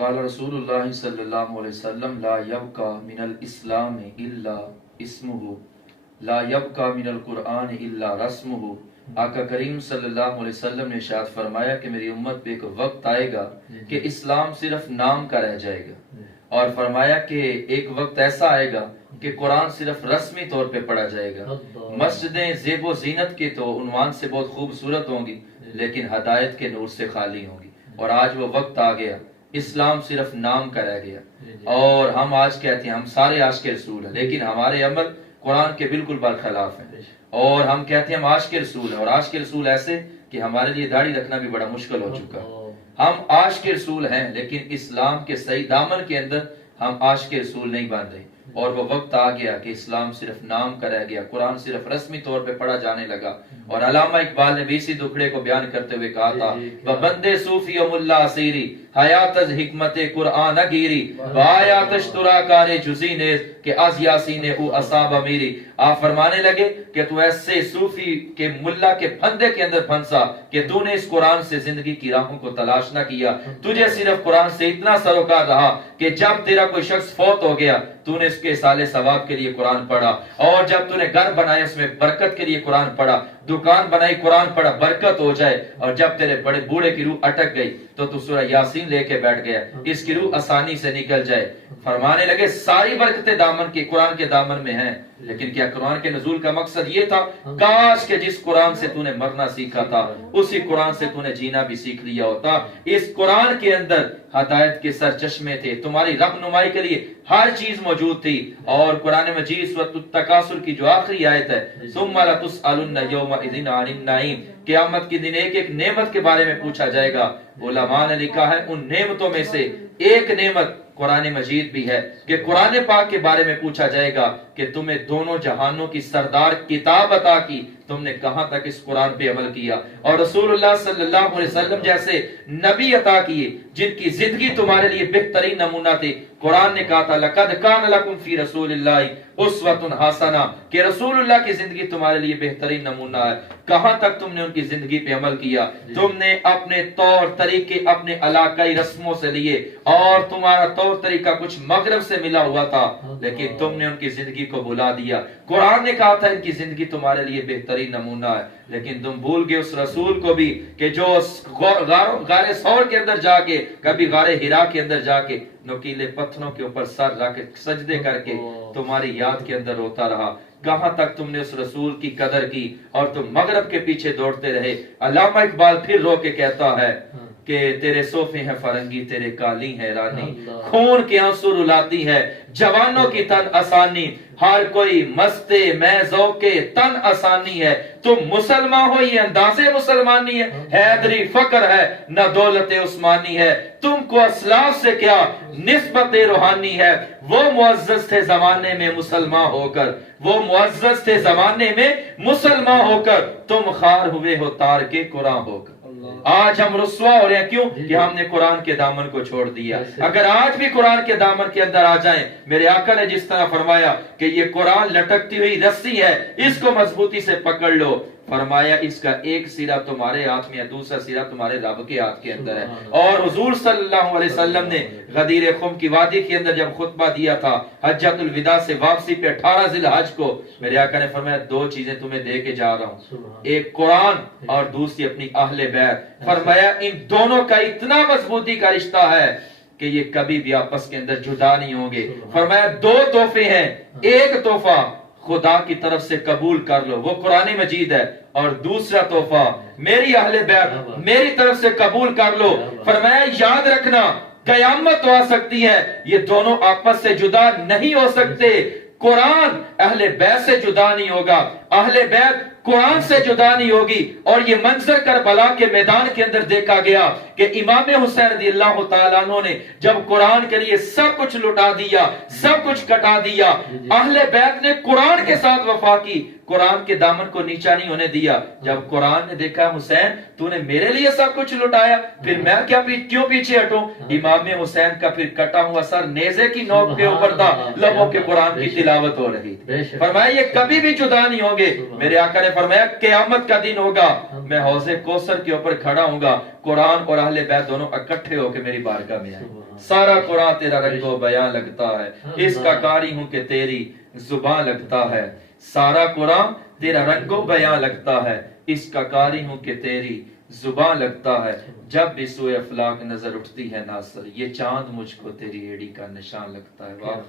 قال رسول اللہ صلی اللہ علیہ وسلم لا یبقى من الاسلام الا اسمہ لا یبقى من القرآن الا رسمہ۔ آقا کریم صلی اللہ علیہ وسلم نے ارشاد فرمایا کہ میری امت پہ ایک وقت آئے گا کہ اسلام صرف نام کا رہ جائے گا، اور فرمایا کہ ایک وقت ایسا آئے گا کہ قرآن صرف رسمی طور پہ پڑھا جائے گا۔ مسجدیں زیب و زینت کے تو عنوان سے بہت خوبصورت ہوں گی لیکن ہدایت کے نور سے خالی ہوں گی، اور آج وہ وقت آ گیا اسلام صرف نام کا رہ گیا، اور ہم آج کہتے ہیں ہم سارے عاشق رسول ہیں لیکن ہمارے عمل قرآن کے بالکل برخلاف ہیں، اور ہم کہتے ہیں ہم عاشق رسول ہیں، اور عاشق رسول ایسے کہ ہمارے لیے داڑھی رکھنا بھی بڑا مشکل ہو چکا ہے۔ ہم عاشق رسول ہیں لیکن اسلام کے صحیح دامن کے اندر ہم عاشق رسول نہیں بن رہے، اور وہ وقت آ گیا کہ اسلام صرف نام کا رہ گیا، قرآن صرف رسمی طور پہ پڑھا جانے لگا۔ اور علامہ اقبال نے بھی اسی دکھڑے کو بیان کرتے ہوئے کہا تھا بندے صوفی و ملا اسیری حیات از حکمت قرآن گیری بایات اشترا کار جزی نیز کہ از یاسین او اصاب میری۔ آپ فرمانے لگے کہ تو ایسے صوفی کے ملا کے پھندے کے اندر پھنسا کہ تو نے اس قرآن سے زندگی کی راہوں کو تلاش نہ کیا، تجھے صرف قرآن سے اتنا سروکار رہا کہ جب تیرا کوئی شخص فوت ہو گیا تو نے اس کے سال ثواب کے لیے قرآن پڑھا، اور جب تو نے گھر بنایا اس میں برکت کے لیے قرآن پڑھا، دکان بنائی قرآن پڑھا برکت ہو جائے، اور جب تیرے بڑے بوڑھے کی روح اٹک گئی تو سورہ یاسین لے کے بیٹھ گیا اس کی روح آسانی سے نکل جائے۔ فرمانے لگے ساری برکتیں دامن کے قرآن کے دامن میں ہیں، لیکن کیا قرآن کے نزول کا مقصد یہ تھا؟ کاش کہ جس قرآن سے تو نے مرنا سیکھا تھا اسی قرآن سے تو نے جینا بھی سیکھ لیا ہوتا۔ اس قرآن کے اندر ہدایت کے سر چشمے تھے، تمہاری رہنمائی کے لیے ہر چیز موجود تھی، اور قرآن مجید سورۃ التکاثر کی جو آخری آیت ہے ثم لتسألن یومئذ عن النعیم، قیامت کے دن ایک ایک نعمت کے بارے میں پوچھا جائے گا۔ علماء نے لکھا ہے ان نعمتوں میں سے ایک نعمت قرآن مجید بھی ہے کہ قرآن پاک کے بارے میں پوچھا جائے گا کہ تمہیں دونوں جہانوں کی سردار کتاب عطا کی، تم نے کہاں تک اس قرآن پہ عمل کیا، اور رسول اللہ صلی اللہ علیہ وسلم جیسے نبی عطا کیے جن کی زندگی تمہارے لیے بہترین نمونہ تھی۔ قرآن نے کہا تھا لقد کان لکم فی رسول اللہ اسوۃ حسنہ، کہ رسول اللہ کی زندگی تمہارے لیے بہترین نمونہ ہے۔ کہاں تک تم نے ان کی زندگی پہ عمل کیا؟ تم نے اپنے طور طریقے اپنے علاقائی رسموں سے لیے، اور تمہارا طور طریقہ کچھ مغرب سے ملا ہوا تھا لیکن تم نے ان کی زندگی کو بھلا دیا۔ قرآن نے کہا تھا ان کی زندگی تمہارے لیے بہترین نمونہ ہے، لیکن تم بھول گئے اس رسول کو بھی کہ جو غار ثور کے اندر جا کے، کبھی غار ہرا کے اندر جا کے نوکیلے پتھروں کے اوپر سر رکھ کے سجدے کر کے تمہاری یاد کے اندر روتا رہا۔ کہاں تک تم نے اس رسول کی قدر کی اور تم مغرب کے پیچھے دوڑتے رہے۔ علامہ اقبال پھر رو کے کہتا ہے کہ تیرے صوفے ہیں فرنگی تیرے کالی ہے رانی، خون کے آنسو رلاتی ہے جوانوں کی تن آسانی، ہر کوئی مستے میں ذوق تن آسانی ہے، تم مسلمان ہو یہ انداز مسلمانی ہے، حیدری فقر ہے نہ دولت عثمانی ہے، تم کو اسلاف سے کیا نسبت روحانی ہے، وہ معزز تھے زمانے میں مسلمان ہو کر، وہ معزز تھے زمانے میں مسلمان ہو کر، تم خار ہوئے ہو تار کے قرآن ہو کر۔ آج ہم رسوا ہو رہے ہیں کیوں؟ کہ ہم نے قرآن کے دامن کو چھوڑ دیا۔ اگر آج بھی قرآن کے دامن کے اندر آ جائیں، میرے آقا نے جس طرح فرمایا کہ یہ قرآن لٹکتی ہوئی رسی ہے، اس کو مضبوطی سے پکڑ لو، فرمایا اس کا ایک سرا تمہارے ہاتھ میں ہے، دوسرا سرا تمہارے رب کے ہاتھ کے اندر ہے۔ اور حضور صلی اللہ علیہ وسلم نے غدیر خم کی وادی کے اندر جب خطبہ دیا تھا حجۃ الوداع سے واپسی پہ 18 ذی الحج کو، میرے آقا نے فرمایا دو چیزیں تمہیں دے کے جا رہا ہوں، ایک قرآن اور دوسری اپنی اہل بیت۔ فرمایا ان دونوں کا اتنا مضبوطی کا رشتہ ہے کہ یہ کبھی بھی آپس کے اندر جدا نہیں ہوں گے۔ فرمایا دو تحفے ہیں، ایک تحفہ خدا کی طرف سے قبول کر لو وہ قرآن مجید ہے، اور دوسرا تحفہ میری اہل بیت میری طرف سے قبول کر لو۔ فرمایا یاد رکھنا قیامت تو آ سکتی ہے، یہ دونوں آپس سے جدا نہیں ہو سکتے، قرآن اہل بیت سے جدا نہیں ہوگا، اہل بیت قرآن سے جدا نہیں ہوگی۔ اور یہ منظر کربلا کے میدان کے اندر دیکھا گیا کہ امام حسین رضی اللہ تعالیٰ عنہ نے جب قرآن کے لیے سب کچھ لٹا دیا، سب کچھ کٹا دیا، اہل بیت نے قرآن کے ساتھ وفا کی، قرآن کے دامن کو نیچا نہیں ہونے دیا. جب قرآن نے دیکھا حسین تو نے میرے لیے سب کچھ لٹایا, پھر میں کیوں پیچھے ہٹوں. امام حسین کا پھر کٹا ہوا سر نیزے کی نوک کے اوپر تھا, لبوں کے قرآن کی تلاوت ہو رہی تھی. فرمایا یہ کبھی بھی جدا نہیں ہوں گے. میرے آقا نے فرمایا قیامت کا دن ہوگا, میں حوض کوثر کے اوپر کھڑا ہوں گا, قرآن اور اہل بیت دونوں اکٹھے ہو کے میری بارگاہ میں آئے. سارا قرآن تیرا رنگ و بیان لگتا ہے, اس کا قاری ہوں کہ تیری زبان لگتا ہے. سارا قرآن تیرا رنگ و بیان لگتا ہے, اس کا قاری ہوں کہ تیری زبان لگتا ہے. جب بھی سوئے افلاک نظر اٹھتی ہے ناصر, یہ چاند مجھ کو تیری ایڑی کا نشان لگتا ہے. واہ